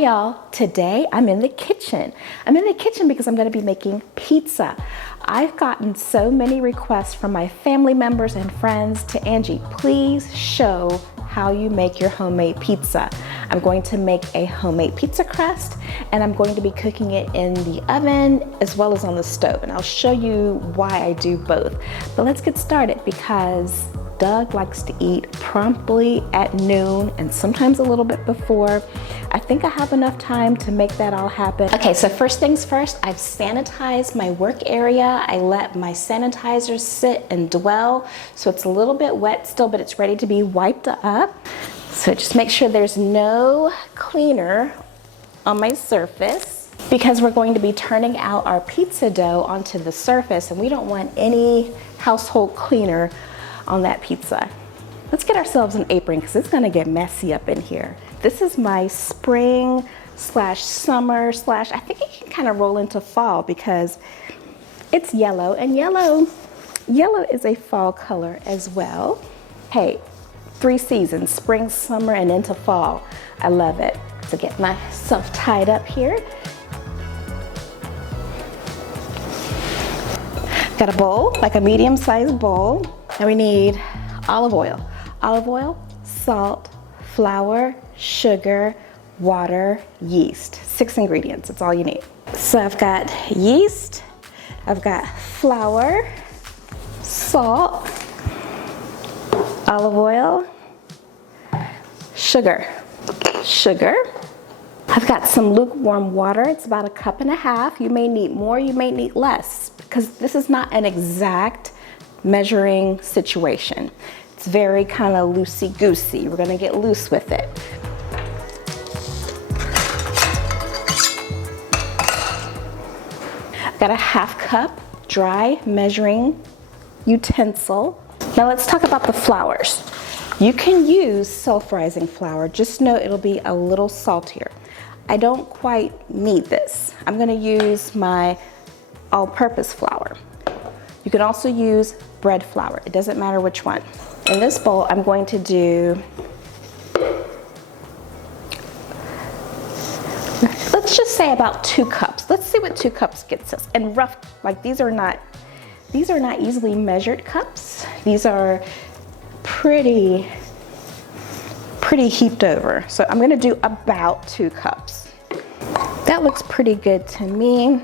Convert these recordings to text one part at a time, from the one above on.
Hey y'all, today I'm in the kitchen. I'm in the kitchen because I'm gonna be making pizza. I've gotten so many requests from my family members and friends to Angie, please show how you make your homemade pizza. I'm going to make a homemade pizza crust and I'm going to be cooking it in the oven as well as on the stove. And I'll show you why I do both. But let's get started because Doug likes to eat promptly at noon and sometimes a little bit before. I think I have enough time to make that all happen. Okay, so first things first, I've sanitized my work area. I let my sanitizer sit and dwell, so it's a little bit wet still, but it's ready to be wiped up. So just make sure there's no cleaner on my surface because we're going to be turning out our pizza dough onto the surface and we don't want any household cleaner on that pizza. Let's get ourselves an apron because it's gonna get messy up in here. This is my spring slash summer slash, I think it can kind of roll into fall because it's yellow and yellow is a fall color as well. Hey, 3 seasons, spring, summer, and into fall. I love it. So get myself tied up here. Got a bowl, like a medium-sized bowl. And we need olive oil, salt, flour, sugar, water, yeast. 6 ingredients, that's all you need. So I've got yeast, I've got flour, salt, olive oil, sugar. I've got some lukewarm water, it's about 1.5 cups. You may need more, you may need less, because this is not an exact measuring situation. It's very kind of loosey-goosey. We're gonna get loose with it. I've got a 1/2 cup dry measuring utensil. Now let's talk about the flours. You can use self-rising flour, just know it'll be a little saltier. I don't quite need this. I'm gonna use my all-purpose flour. You can also use bread flour. It doesn't matter which one. In this bowl, I'm going to do, let's just say about 2 cups. Let's see what 2 cups gets us. And rough, like these are not easily measured cups. These are pretty heaped over. So I'm gonna do about 2 cups. That looks pretty good to me.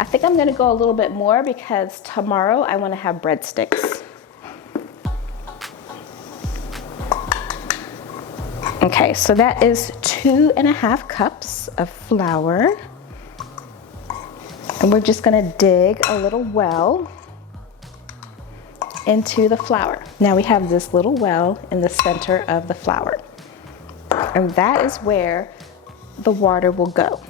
I think I'm gonna go a little bit more because tomorrow I wanna have breadsticks. Okay, so that is 2.5 cups of flour. And we're just gonna dig a little well into the flour. Now we have this little well in the center of the flour. And that is where the water will go.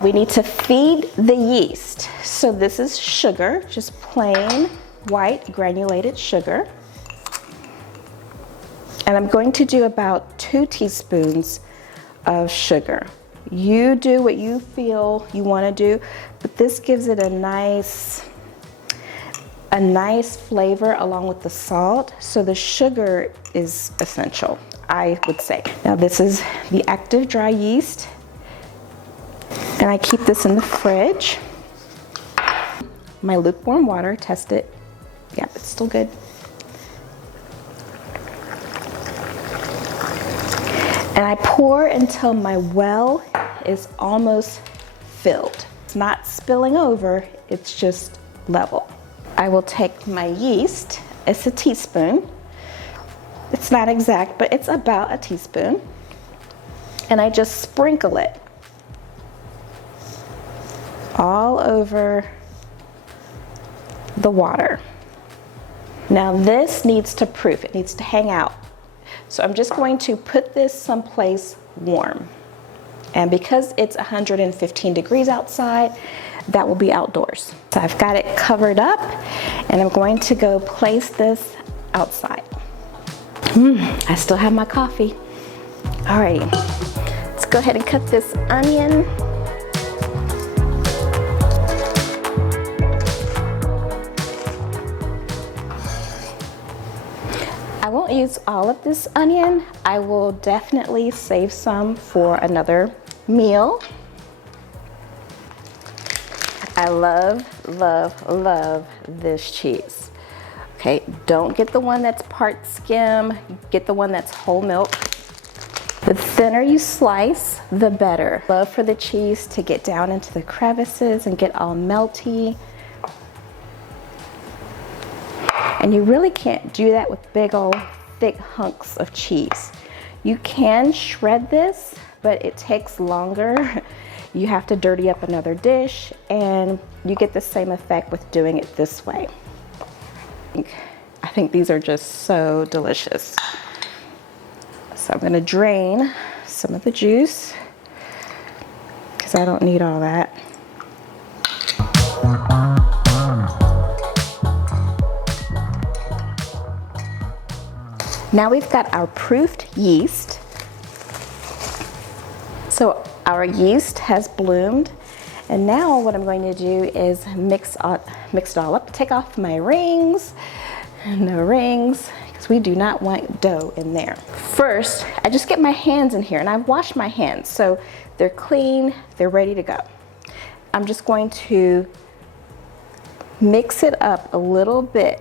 We need to feed the yeast. So this is sugar, just plain white granulated sugar. And I'm going to do about 2 teaspoons of sugar. You do what you feel you want to do, but this gives it a nice flavor along with the salt. So the sugar is essential, I would say. Now this is the active dry yeast. And I keep this in the fridge. My lukewarm water, test it. Yeah, it's still good. And I pour until my well is almost filled. It's not spilling over, it's just level. I will take my yeast, it's a teaspoon. It's not exact, but it's about a teaspoon. And I just sprinkle it all over the water. Now this needs to proof, it needs to hang out. So I'm just going to put this someplace warm. And because it's 115 degrees outside, that will be outdoors. So I've got it covered up and I'm going to go place this outside. I still have my coffee. Alrighty, let's go ahead and cut this onion. I won't use all of this onion. I will definitely save some for another meal. I love, love, love this cheese. Okay, don't get the one that's part skim, get the one that's whole milk. The thinner you slice, the better. Love for the cheese to get down into the crevices and get all melty. And you really can't do that with big old thick hunks of cheese. You can shred this, but it takes longer. You have to dirty up another dish, and you get the same effect with doing it this way. I think these are just so delicious. So I'm gonna drain some of the juice because I don't need all that. Now we've got our proofed yeast. So our yeast has bloomed, and now what I'm going to do is mix it all up. Take off my rings, no rings, because we do not want dough in there. First, I just get my hands in here, and I've washed my hands, so they're clean, they're ready to go. I'm just going to mix it up a little bit.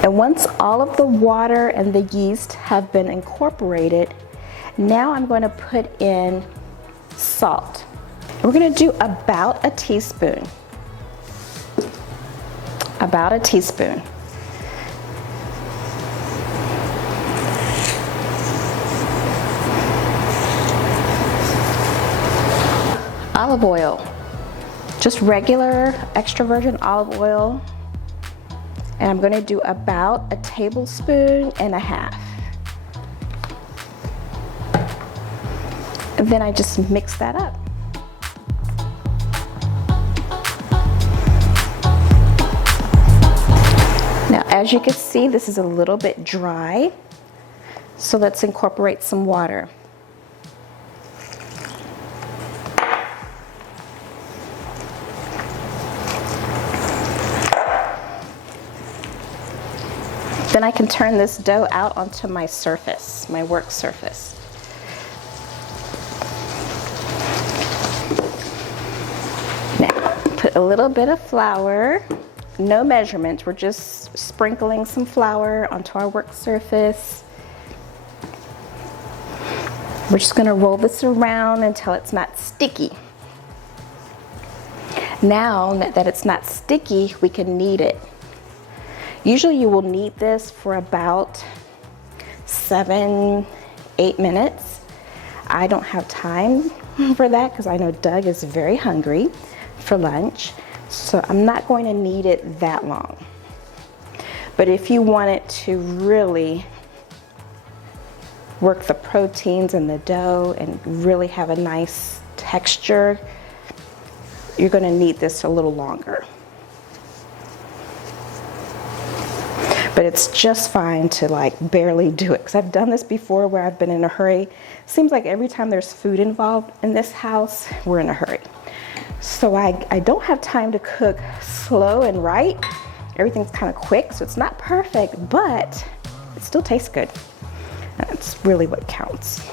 And once all of the water and the yeast have been incorporated, now I'm going to put in salt. We're going to do about a teaspoon. About a teaspoon. Olive oil. Just regular extra virgin olive oil. And I'm going to do about a tablespoon and a half. And then I just mix that up. Now, as you can see, this is a little bit dry. So let's incorporate some water. Then I can turn this dough out onto my surface, my work surface. Now, put a little bit of flour, no measurements, we're just sprinkling some flour onto our work surface. We're just gonna roll this around until it's not sticky. Now that it's not sticky, we can knead it. Usually you will knead this for about 7-8 minutes. I don't have time for that because I know Doug is very hungry for lunch. So I'm not going to knead it that long. But if you want it to really work the proteins in the dough and really have a nice texture, you're going to knead this a little longer. But it's just fine to like barely do it, because I've done this before where I've been in a hurry. Seems like every time there's food involved in this house, we're in a hurry. So I don't have time to cook slow and right. Everything's kind of quick, so it's not perfect, but it still tastes good. That's really what counts.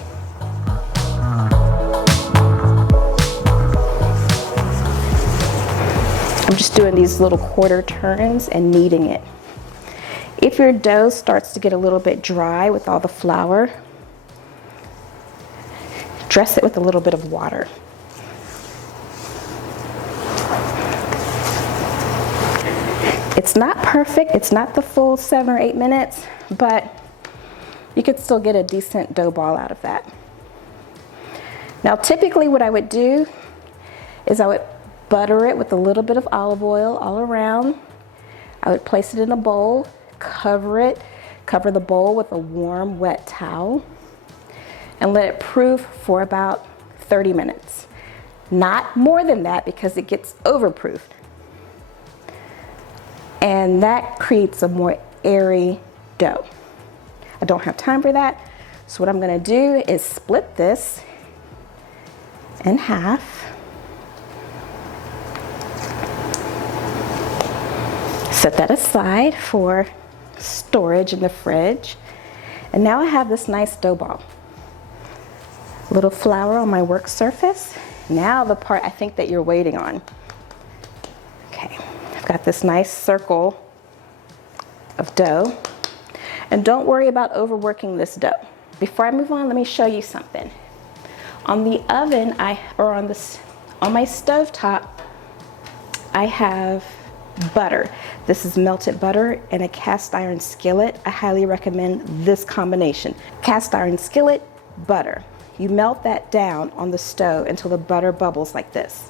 I'm just doing these little quarter turns and kneading it. If your dough starts to get a little bit dry with all the flour, dress it with a little bit of water. It's not perfect, it's not the full 7 or 8 minutes, but you could still get a decent dough ball out of that. Now typically what I would do is I would butter it with a little bit of olive oil all around. I would place it in a bowl, cover the bowl with a warm, wet towel, and let it proof for about 30 minutes. Not more than that because it gets overproofed. And that creates a more airy dough. I don't have time for that, so what I'm gonna do is split this in half. Set that aside for storage in the fridge. And now I have this nice dough ball. A little flour on my work surface. Now the part I think that you're waiting on. Okay, I've got this nice circle of dough. And don't worry about overworking this dough. Before I move on, let me show you something. On the oven, on my stove top, I have butter. This is melted butter in a cast iron skillet. I highly recommend this combination. Cast iron skillet, butter. You melt that down on the stove until the butter bubbles like this.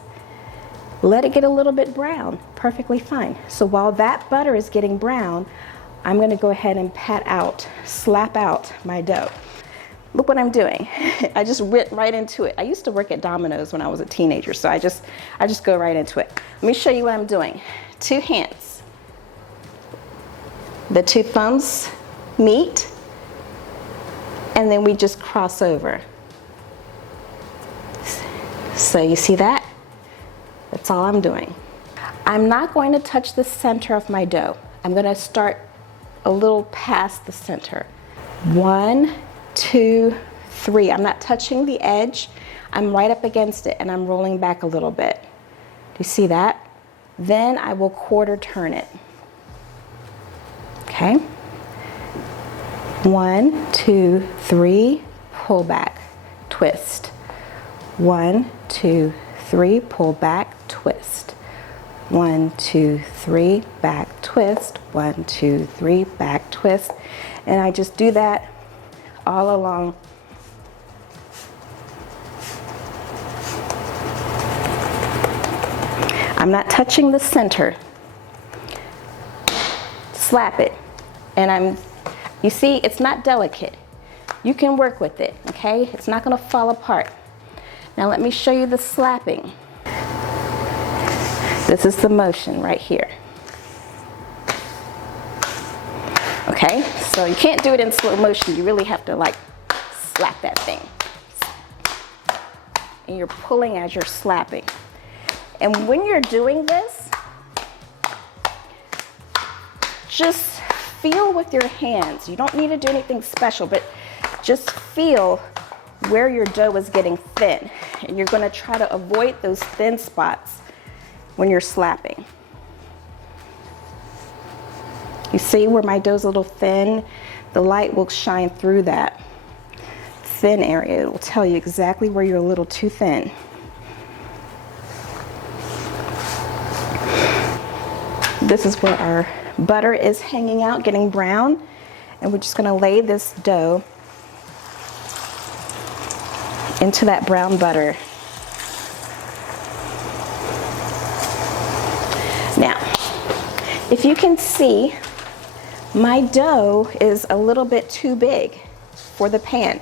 Let it get a little bit brown, perfectly fine. So while that butter is getting brown, I'm gonna go ahead and slap out my dough. Look what I'm doing. I just went right into it. I used to work at Domino's when I was a teenager, so I just go right into it. Let me show you what I'm doing. 2 hands. The 2 thumbs meet, and then we just cross over. So you see that? That's all I'm doing. I'm not going to touch the center of my dough. I'm going to start a little past the center. 1, 2, 3. I'm not touching the edge. I'm right up against it and I'm rolling back a little bit. Do you see that? Then I will quarter turn it. Okay. 1, 2, 3, pull back, twist. 1, 2, 3, pull back, twist. 1, 2, 3, back, twist. 1, 2, 3, back, twist. And I just do that all along. I'm not touching the center. Slap it. And you see, it's not delicate. You can work with it, okay? It's not gonna fall apart. Now let me show you the slapping. This is the motion right here. Okay, so you can't do it in slow motion. You really have to like slap that thing. And you're pulling as you're slapping. And when you're doing this, just feel with your hands. You don't need to do anything special, but just feel where your dough is getting thin. And you're gonna try to avoid those thin spots when you're slapping. You see where my dough's a little thin? The light will shine through that thin area. It will tell you exactly where you're a little too thin. This is where our butter is hanging out, getting brown. And we're just gonna lay this dough into that brown butter. Now, if you can see, my dough is a little bit too big for the pan.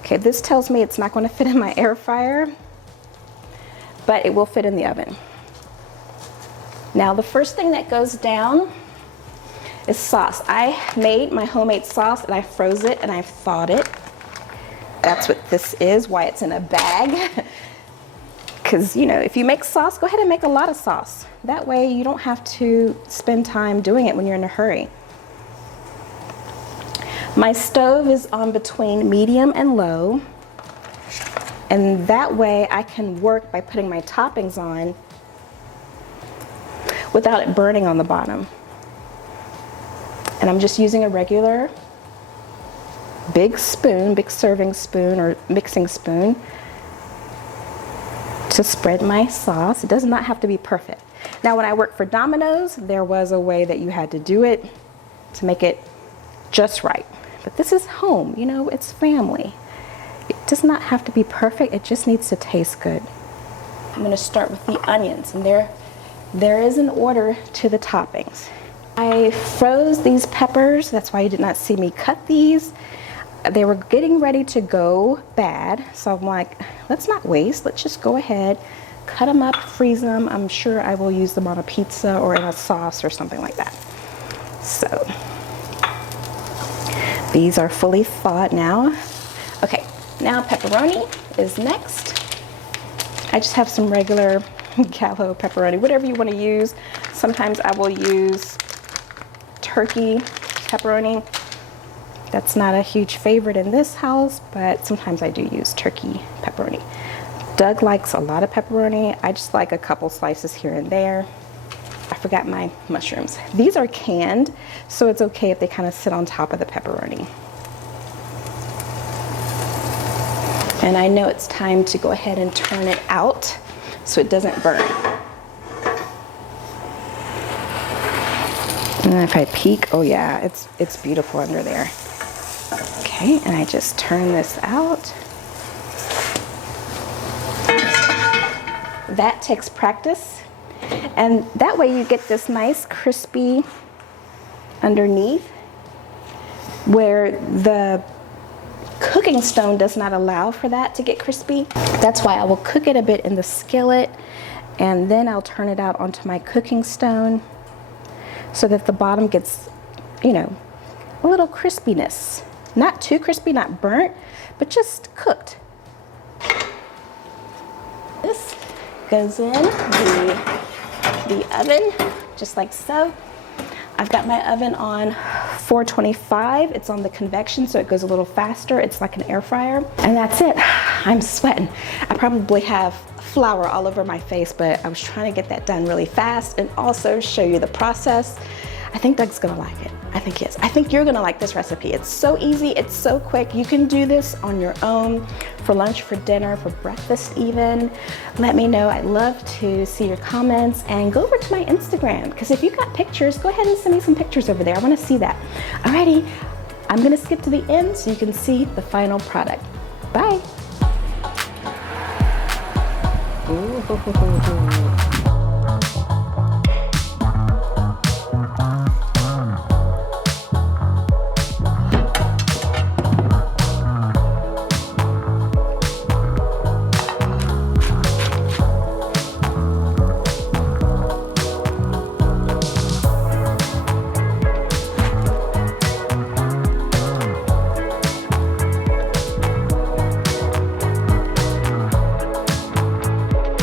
Okay, this tells me it's not going to fit in my air fryer, but it will fit in the oven. Now, the first thing that goes down is sauce. I made my homemade sauce and I froze it and I thawed it. That's what this is, why it's in a bag. Because, you know, if you make sauce, go ahead and make a lot of sauce. That way you don't have to spend time doing it when you're in a hurry. My stove is on between medium and low. And that way I can work by putting my toppings on without it burning on the bottom. And I'm just using a regular big spoon, big serving spoon or mixing spoon to spread my sauce. It does not have to be perfect. Now, when I worked for Domino's, there was a way that you had to do it to make it just right. But this is home, you know, it's family. It does not have to be perfect, it just needs to taste good. I'm gonna start with the onions, and there is an order to the toppings. I froze these peppers, that's why you did not see me cut these. They were getting ready to go bad, so I'm like, let's not waste, let's just go ahead, cut them up, freeze them. I'm sure I will use them on a pizza or in a sauce or something like that. So, these are fully thawed now. Okay, now pepperoni is next. I just have some regular Gallo pepperoni, whatever you want to use. Sometimes I will use turkey pepperoni. That's not a huge favorite in this house, but sometimes I do use turkey pepperoni. Doug likes a lot of pepperoni. I just like a couple slices here and there. I forgot my mushrooms. These are canned, so it's okay if they kind of sit on top of the pepperoni. And I know it's time to go ahead and turn it out so it doesn't burn. And then if I peek, oh yeah, it's beautiful under there. Okay, and I just turn this out. That takes practice, and that way you get this nice crispy underneath where the cooking stone does not allow for that to get crispy. That's why I will cook it a bit in the skillet, and then I'll turn it out onto my cooking stone so that the bottom gets, you know, a little crispiness. Not too crispy, not burnt, but just cooked. This goes in the oven, just like so. I've got my oven on 425. It's on the convection, so it goes a little faster. It's like an air fryer. And that's it. I'm sweating. I probably have flour all over my face, but I was trying to get that done really fast and also show you the process. I think Doug's gonna like it. I think he is. I think you're gonna like this recipe. It's so easy, it's so quick. You can do this on your own, for lunch, for dinner, for breakfast even. Let me know. I'd love to see your comments, and go over to my Instagram, because if you've got pictures, go ahead and send me some pictures over there. I wanna see that. Alrighty, I'm gonna skip to the end so you can see the final product. Bye. Ooh.